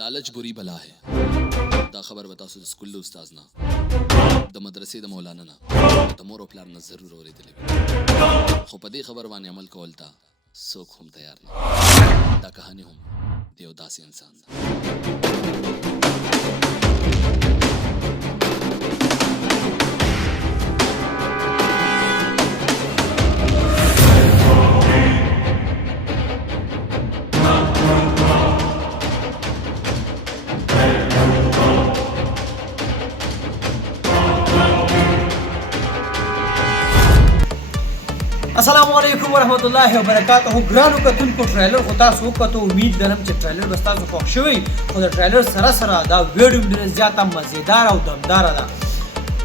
लालच बुरी बला है. دا خبر به تاسو د سکول د استاد نه د مدرسې د مولانا نه د مور او پلار نه ضرور اورېدلې وي خو په دې خبر باندې عمل کول ته څوک هم تیار نه. دا کهاني هم د یو داسې انسان ده. السلام علیکم ورحمت الله وبرکاته. ګرانو کتونکو ټریلر خو تاسو وکړو. امید لرم چې ټریلر به تاسو خوښ شوی. خو د ټریلر سره سره دا ویډیو ډېره زیاته مزیدار او دمداره ده.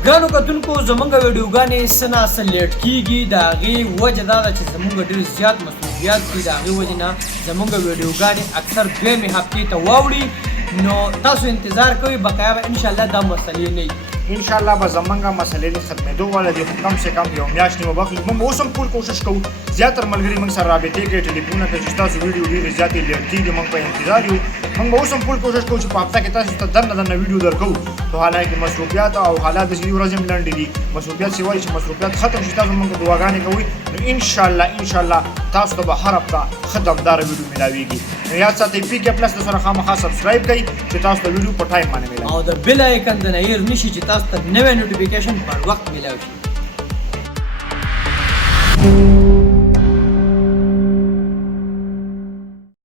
ګرانو کتونکو زمونږ ویډیوګانې څه ناڅه لیټ کیږي. د هغې وجه دا ده چې زمونږ ډېر زیات مصروفیات دي. د هغې وجې نه زمونږ ویډیوګانې اکثر دویمې هفتې ته واوړي. نو تاسو انتظار کوئ بقایا به انشاءالله دا مسلې نه وي. انشاءالله به زمونږ مسلې د ختمېدو واله دي. خو کم سے کم یو میاشت نیمه وخت موږ اوس هم ټول کوشش کوو. زیاتره ملګري موږ سره رابطې کوي، ټلیفونونه کوي چې ستاسو ویډیو ډېرې زیاتې لیټ کېږي. موږ په انتظار یو. موږ به اوس هم ټول کوشش کوو چې په هفته کې تاسو ته دننه ویډیو درکوو. خو حالانکه مصروفیات او حالات د ځینې ورځې هم لنډې دي. مصروفیات چې وایي چې مصروفیات ختم شي تاسو موږ ته دعاګانې کوئ. نو انشاءالله تاسو ته به هر هفته ښه دمداره ویډیو میلاویږي. نو یاد ساتئ پی کې پلس سره خامخا سبسکرایب کړئ چې تاسو ته ویډیو په ټایم باندې میلاوي او د بیل آیکن د نه هیر نشي چې تاسو ته نوې نوټیفیکیشن پر وخت میلاوي شي.